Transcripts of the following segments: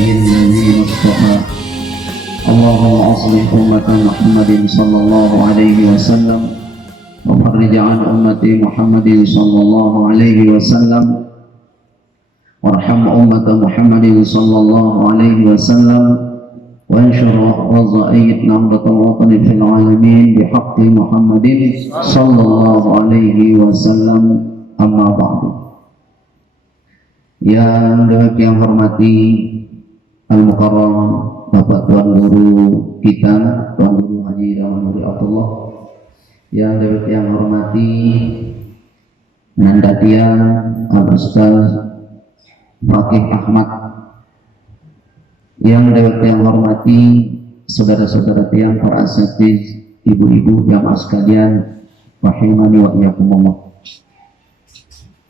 عباده الذين اصطفى اللهم أصلح أمة محمد صلى الله عليه وسلم وفرج عن أمة محمد صلى الله عليه وسلم وارحم أمة محمد صلى الله عليه وسلم وانشر رضائية نهضة الوطن في العالمين بحق محمد صلى الله عليه وسلم. Amma ba'du. Yang hormati Al-Mukarram Bapak Tuan Guru kita, Tuan Guru Haji Damanuri Abdullah, yang hormati Nandatian Al-Ustaz Fakih Ahmad, yang hormati saudara-saudara tiang, para asatiz, ibu-ibu jamaah sekalian, rahimani wa iyyakumullah.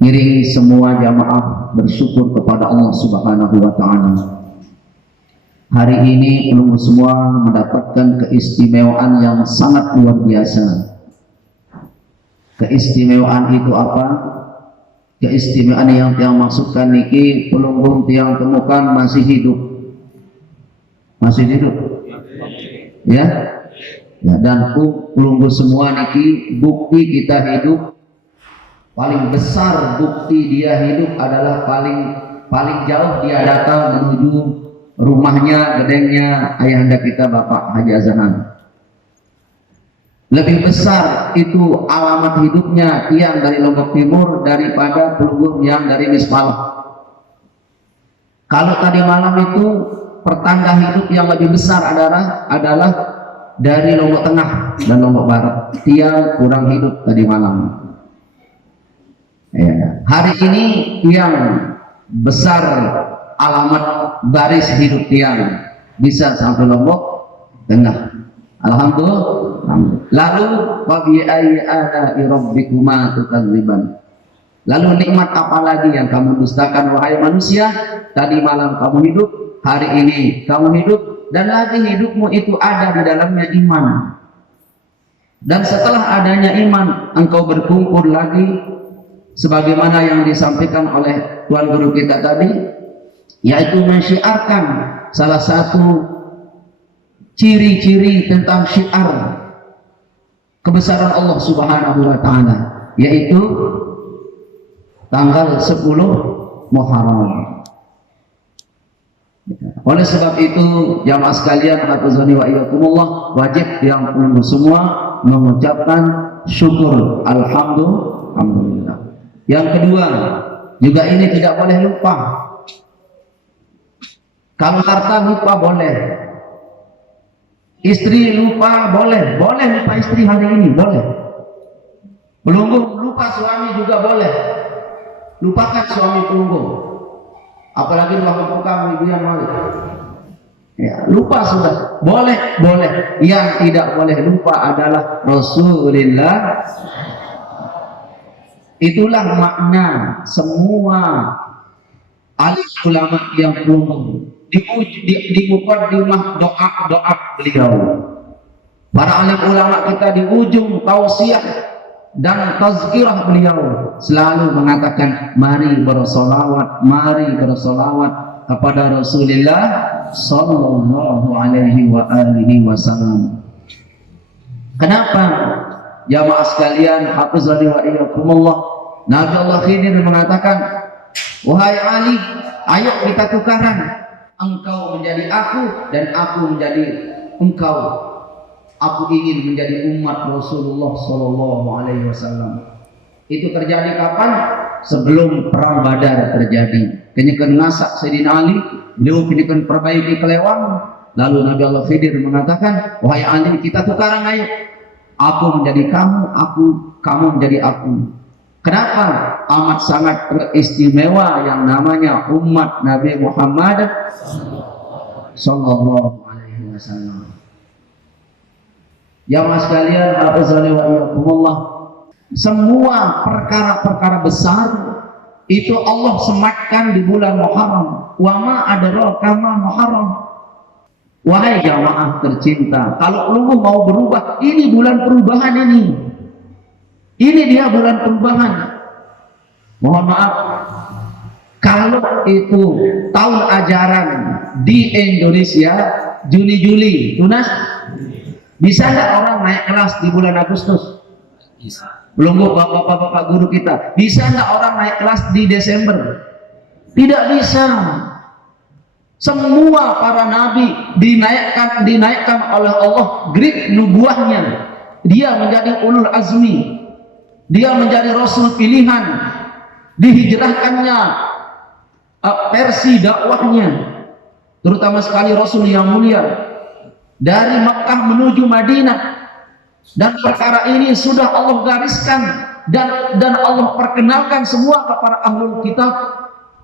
Ngiringi semua jamaah bersyukur kepada Allah Subhanahu wa Ta'ala. Hari ini belum semua mendapatkan keistimewaan yang sangat luar biasa. Keistimewaan itu apa? Keistimewaan yang tiang maksudkan niki pelunggung tiang temukan masih hidup. Masih hidup? Ya? Ya, dan pelunggung semua niki bukti kita hidup. Paling besar bukti dia hidup adalah paling jauh dia datang menuju rumahnya, gedengnya ayahanda kita Bapak Haji Azhan. Lebih besar itu alamat hidupnya tiang dari Lombok Timur daripada pelunggung yang dari Mispalah. Kalau tadi malam itu pertanda hidup yang lebih besar adalah dari Lombok Tengah dan Lombok Barat. Tiang kurang hidup tadi malam. Ya. Hari ini yang besar alamat baris hidup tiang bisa sampai Lombok Tengah. Alhamdulillah. Lalu wa bi ayyi ala'i rabbikuma tukadziban. Lalu nikmat apa lagi yang kamu dustakan wahai manusia? Tadi malam kamu hidup, hari ini kamu hidup, dan lagi hidupmu itu ada di dalamnya iman. Dan setelah adanya iman, engkau berkumpul lagi sebagaimana yang disampaikan oleh Tuan Guru kita tadi, yaitu mensyiarkan salah satu ciri-ciri tentang syiar kebesaran Allah Subhanahu wa Ta'ala, yaitu tanggal 10 Muharram. Oleh sebab itu jamaah sekalian, hafizani wa iyyakumullah, wajib yang pelunggu semua mengucapkan syukur alhamdulillah. Yang kedua, juga ini tidak boleh lupa. Kalau harta lupa boleh, istri lupa boleh lupa istri hari ini boleh. Pelunggung lupa suami juga boleh. Lupakan suami pelunggung. Apalagi waktu kamu ibu yang malu. Ya, lupa sudah boleh. Yang tidak boleh lupa adalah Rasulullah. Itulah makna semua alim ulama yang pelunggung di muqaddimah doa beliau. Para alim ulama kita di ujung tausiah dan tazkirah beliau selalu mengatakan mari bersolawat kepada Rasulullah sallallahu alaihi wasallam. Kenapa? Jamaah sekalian, hafizani wa iyyakumullah, Nabi Allah Khidir mengatakan, wahai Ali, ayo kita tukaran, engkau menjadi aku dan aku menjadi engkau. Aku ingin menjadi umat Rasulullah sallallahu alaihi wasallam. Itu terjadi kapan? Sebelum perang Badar terjadi. Kenyakan ngasak Sayyidina Ali, beliau kenyakan perbaiki kelewang. Lalu Nabi Allah Khidir mengatakan, wahai Ali, kita tukaran ayo. Aku menjadi kamu menjadi aku. Kenapa? Amat sangat teristimewa yang namanya umat Nabi Muhammad sallallahu alaihi wasallam. Jamaah sekalian, hafizani wa iyyakumullah, semua perkara-perkara besar itu Allah sematkan di bulan Muharram. Wa ma adraka ma Muharram. Wahai jamaah tercinta, kalau lu mau berubah, ini bulan perubahan ini. Ini dia bulan perubahan. Mohon maaf, Kalau itu tahun ajaran di Indonesia Juni-Juli, tunas bisa nggak orang naik kelas di bulan Agustus? Bisa. Belum bapak-bapak guru kita. Bisa nggak orang naik kelas di Desember? Tidak bisa. Semua para nabi dinaikkan oleh Allah grade nubuahnya. Dia menjadi ulul azmi. Dia menjadi rasul pilihan. Dihijrahkannya versi dakwahnya, terutama sekali Rasul yang mulia dari Makkah menuju Madinah, dan perkara ini sudah Allah gariskan dan Allah perkenalkan semua kepada ahlul kitab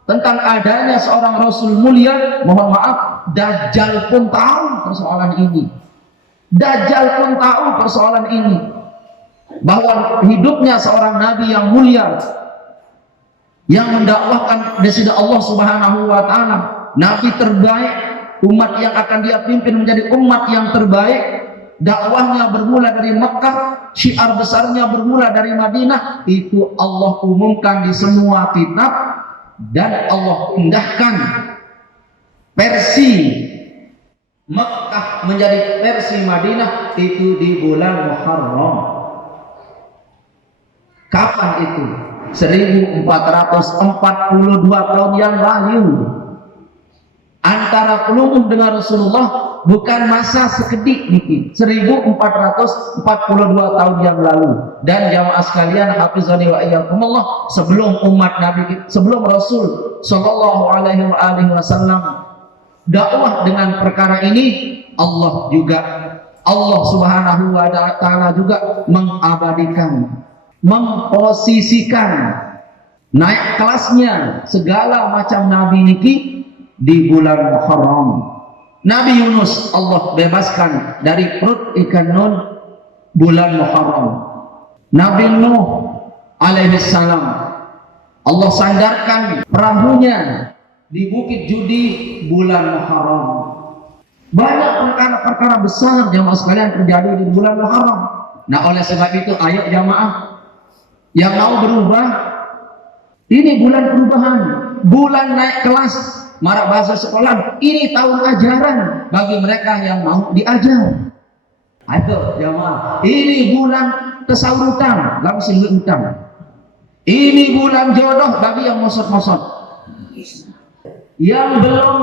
tentang adanya seorang Rasul mulia. Mohon maaf, Dajjal pun tahu persoalan ini. Dajjal pun tahu persoalan ini, bahwa hidupnya seorang nabi yang mulia yang mendakwahkan dari Allah Subhanahu wa taala, nabi terbaik, umat yang akan dia pimpin menjadi umat yang terbaik. Dakwahnya bermula dari Mekah, syiar besarnya bermula dari Madinah. Itu Allah umumkan di semua kitab, dan Allah pindahkan versi Mekah menjadi versi Madinah itu di bulan Muharram. Kapan itu? 1442 tahun yang lalu. Antara pelungguh dengan Rasulullah bukan masa sekedik niki. 1442 tahun yang lalu. Dan jamaah sekalian, hafizani wa iyyakumullah, sebelum umat Nabi, sebelum Rasul sallallahu alaihi wasallam dakwah dengan perkara ini, Allah Subhanahu wa taala juga mengabadikan, memposisikan, naik kelasnya segala macam nabi niki di bulan Muharram. Nabi Yunus Allah bebaskan dari perut ikan Nun bulan Muharram. Nabi Nuh alaihi salam Allah sandarkan perahunya di Bukit Judi bulan Muharram. Banyak perkara-perkara besar jamaah sekalian terjadi di bulan Muharram. Nah, oleh sebab itu ayo jamaah yang mau berubah, ini bulan perubahan, bulan naik kelas, marak bahasa sekolah. Ini tahun ajaran bagi mereka yang mau diajar. Ayo jamaah, ini bulan tasawuran, langsung utang. Ini bulan jodoh bagi yang mosot-mosot. Yang belum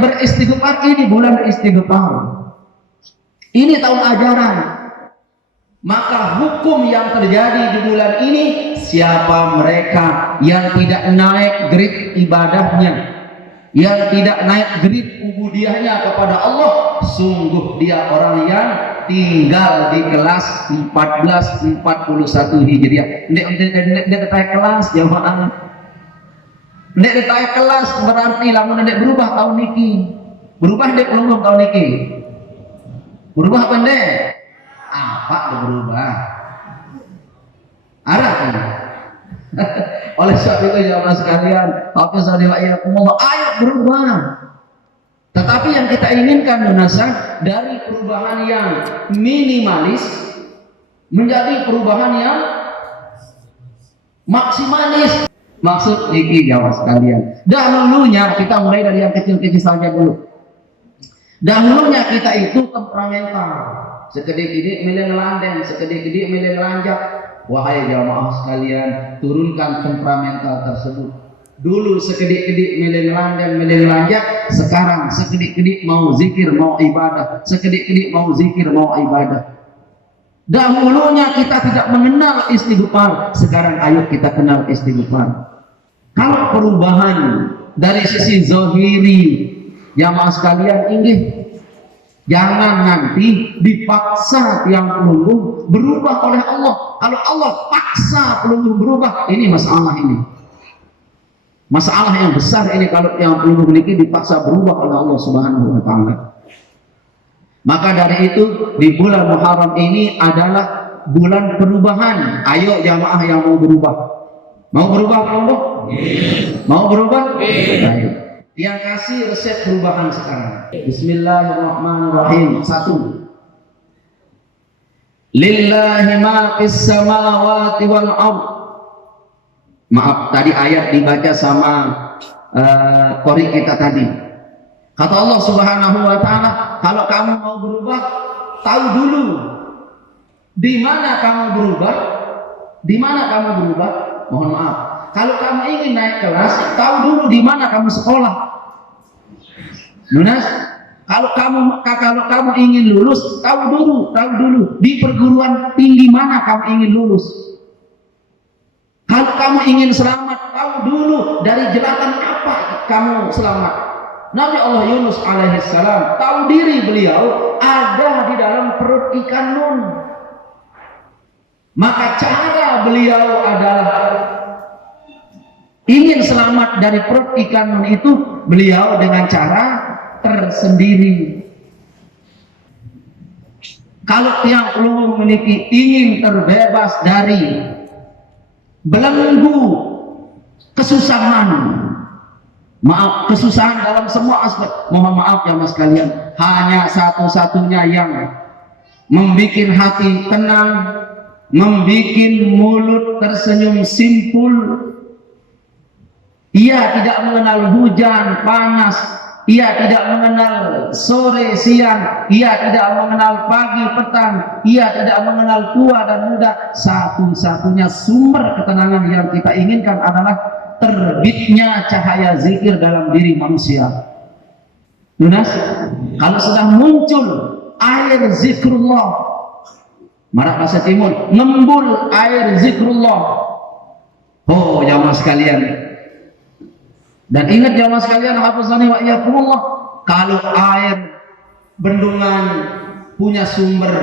beristighfar, ini bulan istighfar. Ini tahun ajaran. Maka hukum yang terjadi di bulan ini, siapa mereka yang tidak naik grade ibadahnya, yang tidak naik grade ubudiyahnya kepada Allah, sungguh dia orang yang tinggal di kelas 1441 Hijriah. Nek kelas jamaah. Nek kelas berarti lamun nek berubah tahun niki. Berubah nek belum tahun niki. Berubah apa nek? Apa berubah? Arah kan? Oleh sebab itu jamaah sekalian, hafizani wa iyyakumullah, ayo berubah. Tetapi yang kita inginkan munasab dari perubahan yang minimalis menjadi perubahan yang maksimalis. Maksud ini jamaah sekalian, dahulunya kita mulai dari yang kecil-kecil saja dulu. Dahulunya kita itu temperamental. Sekedik-kedik milih ngelanden, sekedik-kedik milih ngelanjak. Wahai jamaah sekalian, turunkan temperamental tersebut. Dulu sekedik-kedik milih ngelanden, milih ngelanjak. Sekarang sekedik-kedik mau zikir, mau ibadah. Sekedik-kedik mau zikir, mau ibadah. Dahulunya kita tidak mengenal istighfar. Sekarang ayo kita kenal istighfar. Kalau perubahan dari sisi zahiri, jamaah sekalian, inggih, jangan nanti dipaksa yang pelungguh berubah oleh Allah. Kalau Allah paksa pelungguh berubah, ini masalah ini. Masalah yang besar ini kalau yang pelungguh memiliki dipaksa berubah oleh Allah Subhanahu wa taala. Maka dari itu di bulan Muharram ini adalah bulan perubahan. Ayo jamaah yang mau berubah. Mau berubah pelungguh? Mau berubah? Ayo. Yang kasih resep perubahan sekarang. Bismillahirrahmanirrahim. 1. Lillahi ma fis samawati wal ard Maaf, tadi ayat dibaca sama qori kita tadi. Kata Allah Subhanahu wa taala, kalau kamu mau berubah, tahu dulu di mana kamu berubah. Di mana kamu berubah? Mohon maaf. Kalau kamu ingin naik kelas, tahu dulu di mana kamu sekolah. Lunas? Kalau kamu ingin lulus, tahu dulu di perguruan tinggi mana kamu ingin lulus. Kalau kamu ingin selamat, tahu dulu dari jeratan apa kamu selamat. Nabi Allah Yunus alaihissalam tahu diri beliau ada di dalam perut ikan nun. Maka cara beliau adalah ingin selamat dari perut ikan nun itu, beliau dengan cara tersendiri. Kalau tiang peluru memiliki ingin terbebas dari belenggu kesusahan, maaf, kesusahan dalam semua aspek, mohon maaf ya mas kalian, hanya satu-satunya yang membuat hati tenang, membuat mulut tersenyum simpul, ia tidak mengenal hujan, panas, ia tidak mengenal sore, siang, ia tidak mengenal pagi, petang, ia tidak mengenal tua dan muda. Satu-satunya sumber ketenangan yang kita inginkan adalah terbitnya cahaya zikir dalam diri manusia. Lunas? Kalau sudah muncul air zikrullah, Marak bahasa Timur, ngembul air zikrullah. Oh jamaah sekalian, dan ingat jamaah sekalian, hafizani wa iyyakumullah, kalau air bendungan punya sumber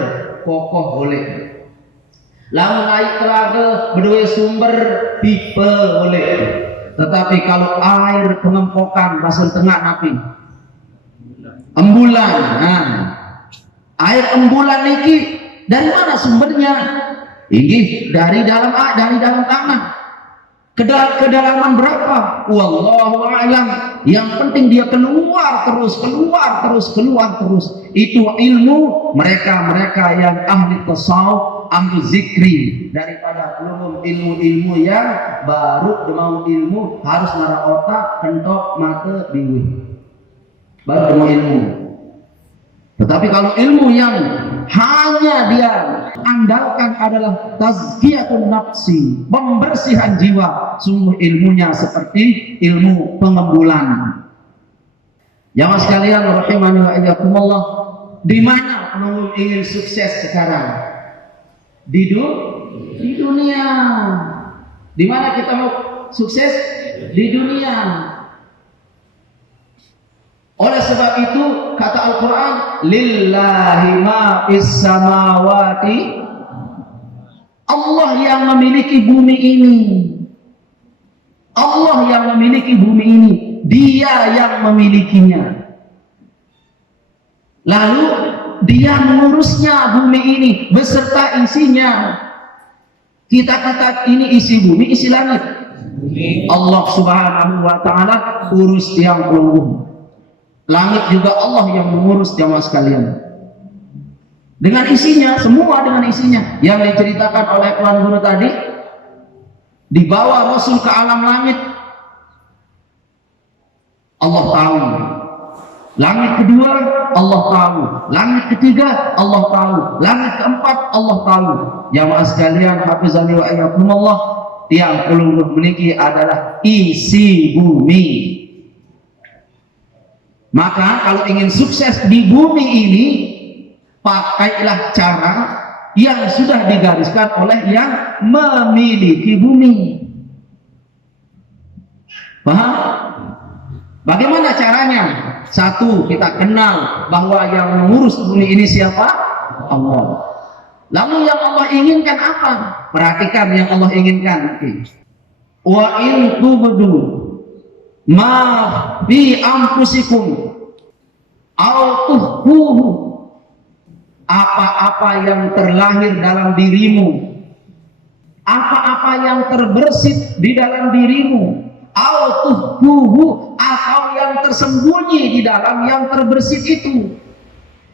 kokoh boleh, lamun air telaga berdua sumber pipe boleh, tetapi kalau air pengempokan bahasa tengah napi embulan, air embulan niki dari mana sumbernya? Ini dari dalam tanah. Kedalaman berapa? Wallahu a'lam. Yang penting dia keluar terus. Itu ilmu mereka yang ahli tasawuf, ahli zikri, daripada belum ilmu yang baru mau ilmu harus nara otak, kentok, mata, bingung. Baru mau ilmu. Tetapi kalau ilmu yang hanya dia andalkan adalah tazkiyatun nafsi, pembersihan jiwa, sungguh ilmunya seperti ilmu pengembulan. Jamaah sekalian rahimani wa iyyakumullah, di mana penunggu ingin sukses sekarang? Di dunia. Di mana kita mau sukses? Di dunia. Oleh sebab itu kata Al-Quran, lillahi ma fis samawati, Allah yang memiliki bumi ini. Allah yang memiliki bumi ini, dia yang memilikinya. Lalu dia mengurusnya bumi ini beserta isinya. Kita kata ini isi bumi, isi langit. Allah Subhanahu wa taala urus tiang pelunggu. Langit juga Allah yang mengurus jamaah sekalian. Dengan isinya, semua dengan isinya. Yang diceritakan oleh Tuan Guru tadi, dibawa Rasul ke alam langit, Allah tahu. Langit kedua, Allah tahu. Langit ketiga, Allah tahu. Langit keempat, Allah tahu. Jamaah sekalian, hafizani wa iyyakumullah, yang perlu memiliki adalah isi bumi. Maka kalau ingin sukses di bumi ini, pakailah cara yang sudah digariskan oleh yang memiliki bumi. Paham? Bagaimana caranya? Satu, kita kenal bahwa yang mengurus bumi ini siapa? Allah. Lalu yang Allah inginkan apa? Perhatikan yang Allah inginkan. Wa in tubdu ma fi anfusikum au tuhfuhu, apa-apa yang terlahir dalam dirimu, apa-apa yang terbersit di dalam dirimu, au tuhfuhu, atau yang tersembunyi di dalam yang terbersit itu,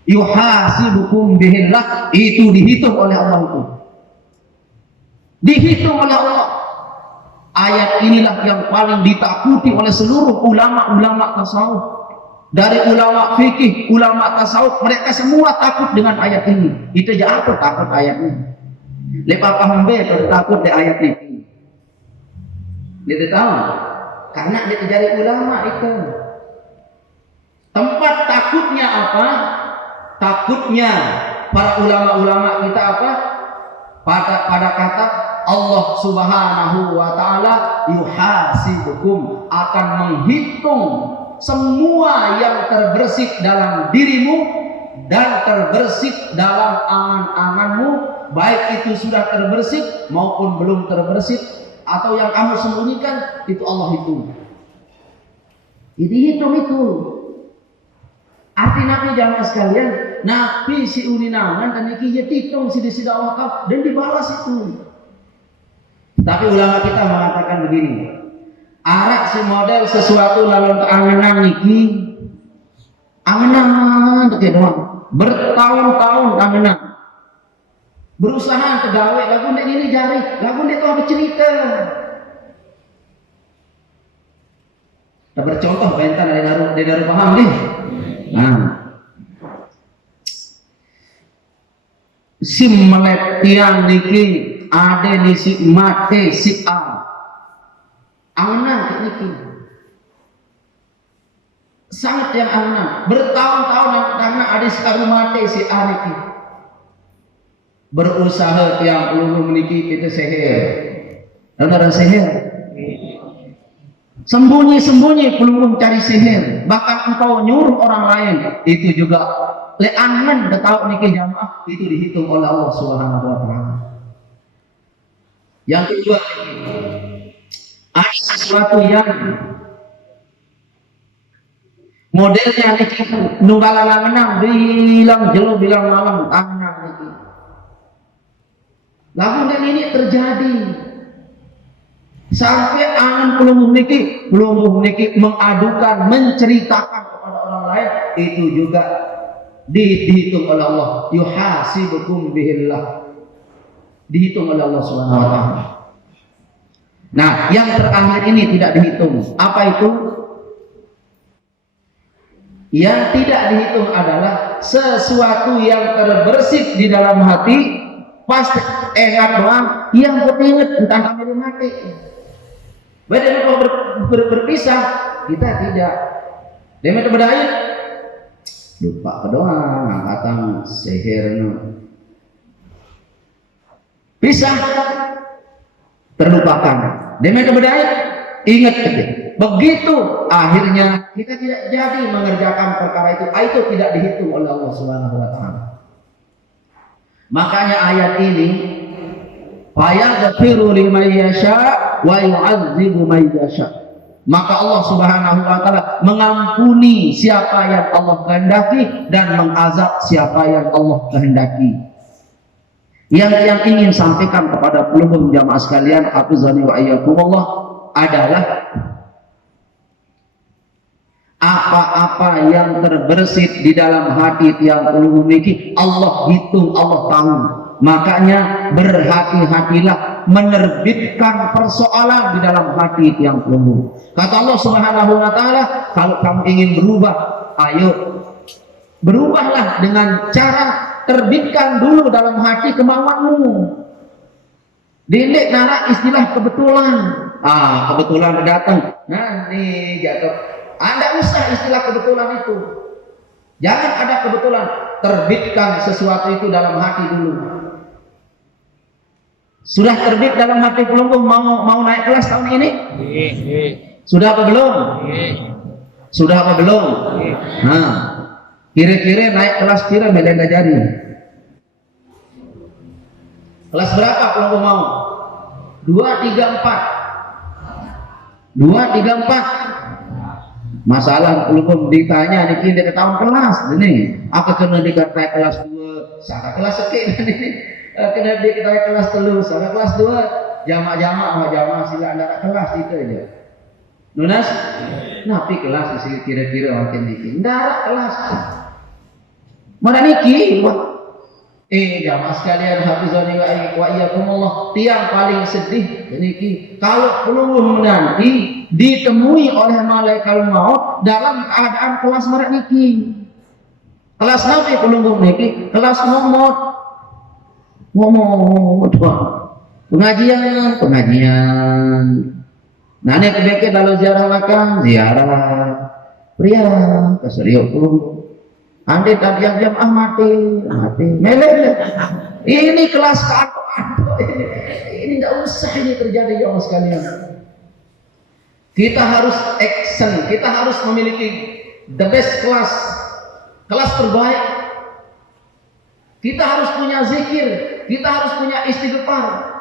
yuhasibukum bihillah, itu dihitung oleh Allah, itu dihitung oleh Allah. Ayat inilah yang paling ditakuti oleh seluruh ulama-ulama tasawuf. Dari ulama fikih, ulama tasawuf, mereka semua takut dengan ayat ini. Itu aja aku takut ayat ini. Lepas paham takut di ayat ini. Dia tahu, karena dia dari ulama itu. Tempat takutnya apa? Takutnya para ulama-ulama kita apa? Pada kata Allah Subhanahu wa taala yuhasibukum, akan menghitung semua yang terbersit dalam dirimu dan terbersit dalam angan-anganmu, baik itu sudah terbersit maupun belum terbersit, atau yang kamu sembunyikan, itu Allah hitung. Jadi hitung itu. Arti Nabi jamaah sekalian, Nabi si uninangan dan iki ya hitung si Allah dan dibalas itu. Tapi ulama kita mengatakan begini, arak si model sesuatu lalu angenan iki, angenan tak doang, bertahun-tahun angenan, berusaha tegawe lagu ini jari, lagu ini tuh bercerita. Tak bercontoh bentar dari daru paham deh. Nah, si melek tiang niki ada di si mate si A angenan niki sangat yang angenan bertahun-tahun karena ada si mate si A niki berusaha yang belum meniki itu seher antara seher sembunyi-sembunyi belum cari sihir, bahkan engkau nyuruh orang lain, itu juga leangan tahu niki jamaah, itu dihitung oleh Allah Subhanahu wa taala. Yang kedua, ada sesuatu yang modelnya niki nunggalan menang bilang jelo bilang malam tangan niki. Lagu ini terjadi sampai angan pelumbuh niki mengadukan, menceritakan kepada orang lain, itu juga dihitung oleh Allah. Yuhasibukum bihillah, dihitung oleh Allah Subhanahu wa taala. Nah, yang terakhir ini tidak dihitung. Apa itu? Yang tidak dihitung adalah sesuatu yang terbersit di dalam hati, pasti ingat doang, yang keinget entah kami mati. Beda kalau berpisah, kita tidak. Demi berdaya, lupa kedoang, angkatan sihirnya. Pisah, terlupakan. Demi berdaya, ingat begitu. Akhirnya kita tidak jadi mengerjakan perkara itu. Itu tidak dihitung oleh Allah Subhanahu wa taala. Makanya ayat ini, fayaghfiru liman yasha wa yu'adzibu man yasha. Maka Allah Subhanahu wa taala mengampuni siapa yang Allah kehendaki dan mengazab siapa yang Allah kehendaki. Yang ingin sampaikan kepada pelumum jamaah sekalian, hafizani wa iyyakumullah, adalah apa-apa yang terbersit di dalam hati yang pelumum ini Allah hitung, Allah tahu. Makanya berhati-hatilah menerbitkan persoalan di dalam hati yang pelumbu. Kata Allah Subhanahu wa taala, kalau kamu ingin berubah, ayo berubahlah dengan cara terbitkan dulu dalam hati kemauanmu. Dindik nara istilah kebetulan. Kebetulan datang. Nah, nih jatuh. Anda usah istilah kebetulan itu. Jangan ada kebetulan. Terbitkan sesuatu itu dalam hati dulu. Sudah terbit dalam hati belum mau naik kelas tahun ini? Sudah apa belum? Sudah apa belum? Nah, kira-kira naik kelas kira beda jadi. Kelas berapa kalau mau? 2, 3, 4. 2, 3, 4. Masalah belum ditanya niki dari tahun kelas ini. Apa kena dikatakan kelas 2? Salah kelas sekian ini. Kena dikatakan kelas 3, salah kelas 2. Jamaah sila antara kelas itu aja. Nunas, napi kelas di kira-kira makin dikit. Ndak kelas. Mana niki? Jamaah sekalian, hafizani wa iyyakumullah, tiang paling sedih niki kalau pelungguh nanti ditemui oleh malaikat maut dalam keadaan kelas merek niki. Kelas nabi pelungguh niki, kelas ngomot. Pengajian. Nah, ini kebeke dalam ziarah makam, ziarah pria keseriuk pelungguh. Andai tak diam mati. Meleleh. Ini kelas kantor. Ini tidak usah ini terjadi ya Allah sekalian. Kita harus action, kita harus memiliki the best kelas terbaik. Kita harus punya zikir, kita harus punya istighfar.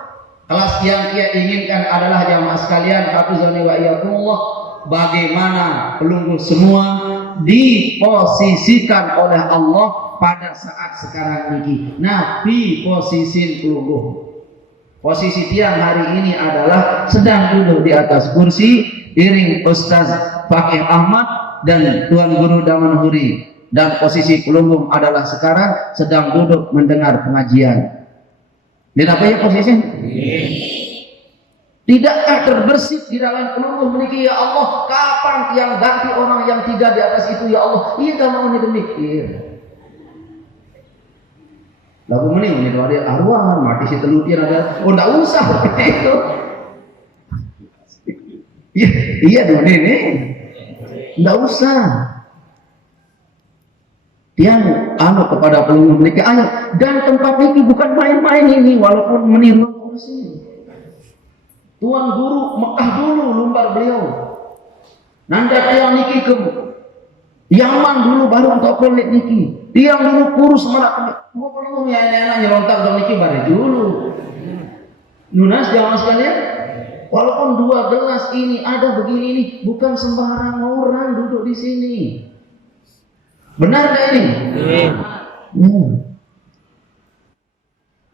Kelas yang dia inginkan adalah jamaah sekalian, hafizani wa iyyakumullah, bagaimana pelungguh semua diposisikan oleh Allah pada saat sekarang ini. Nah, di posisi pelungguh, posisi tiang hari ini adalah sedang duduk di atas kursi iring Ustaz Fakih Ahmad dan Tuan Guru Daman Huri, dan posisi pelungguh adalah sekarang sedang duduk mendengar pengajian. Dan apa ya posisi? Tidakkah terbersit di dalam pelungguh memiliki, ya Allah, kapan yang ganti orang yang tiga di atas itu, ya Allah? Iya, gak mau mikir. Lagu ini ada arwah, mati si telutian ada. Oh, enggak usah seperti itu. Iya dong ini. Enggak usah. Dia kepada pelungguh memiliki ayat, dan tempat ini bukan main-main ini, walaupun meniru kursi. Tuan Guru Mekah dulu lumbar beliau. Nanda tiang niki ke Yaman dulu baru untuk kulit niki. Tiang dulu kurus malah belum ya enak nyelontak dong niki bare dulu. Nunas jamaah sekalian, walaupun 2 gelas ini ada begini ini, bukan sembarang orang duduk di sini. Benar gak ini?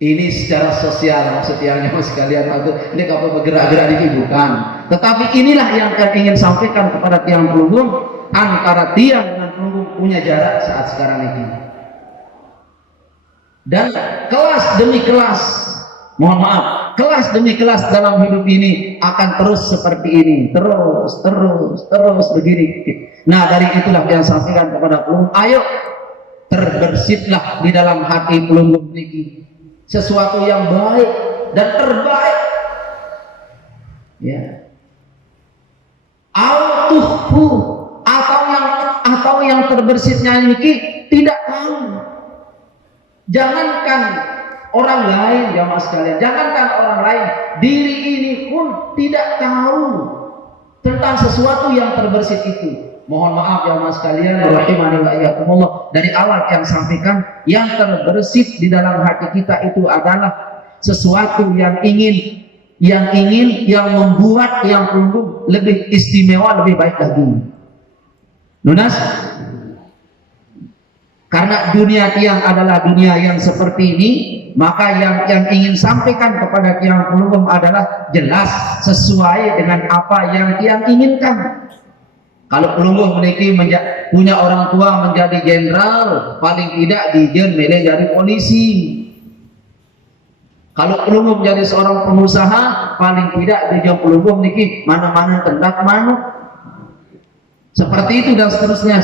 Ini secara sosial maksudnya sekalian, ini kalau bergerak-gerak ini bukan. Tetapi inilah yang ingin sampaikan kepada tiang pelungguh, antara tiang dengan pelungguh punya jarak saat sekarang ini. Dan kelas demi kelas, mohon maaf, kelas demi kelas dalam hidup ini akan terus seperti ini, terus begini. Nah, dari itulah yang sampaikan kepada pelungguh, ayo terbersitlah di dalam hati pelungguh ini sesuatu yang baik dan terbaik, ya. Al-tuhfu atau yang terbersitnya ini tidak tahu. Jangankan orang lain, jamaah sekalian, jangankan orang lain, diri ini pun tidak tahu tentang sesuatu yang terbersit itu. Mohon maaf jamaah sekalian, rahimani wa iyyakumullah, dari awal yang sampaikan, yang terbersit di dalam hati kita itu adalah sesuatu yang membuat yang pelungguh lebih istimewa, lebih baik lagi. Nunas, karena dunia tiang adalah dunia yang seperti ini, maka yang ingin sampaikan kepada tiang pelungguh adalah jelas sesuai dengan apa yang tiang inginkan. Kalau pelungguh memiliki punya orang tua menjadi jenderal, paling tidak dijen jadi polisi. Kalau pelungguh menjadi seorang pengusaha, paling tidak dijen pelungguh memiliki mana-mana tendak manuk. Seperti itu dan seterusnya.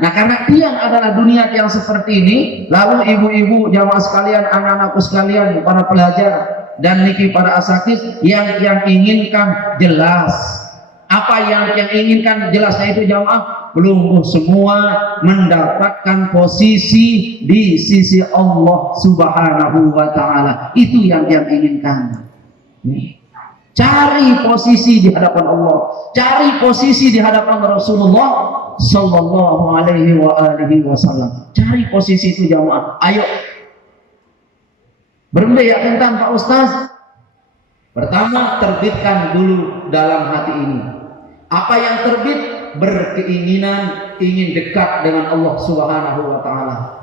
Nah, karena tiang adalah dunia yang seperti ini, lalu ibu-ibu, jamaah sekalian, anak-anakku sekalian, para pelajar dan niki para asatidz, yang inginkan jelas. Apa yang inginkan jelasnya itu jamaah, pelungguh semua mendapatkan posisi di sisi Allah Subhanahu wa Ta'ala. Itu yang inginkan. Cari posisi di hadapan Allah, cari posisi di hadapan Rasulullah Sallallahu Alaihi Wasallam. Cari posisi itu jamaah. Ayo bermedaya tentang Pak Ustaz. Pertama, terbitkan dulu dalam hati ini. Apa yang terbit? Berkeinginan ingin dekat dengan Allah Subhanahu wa Ta'ala.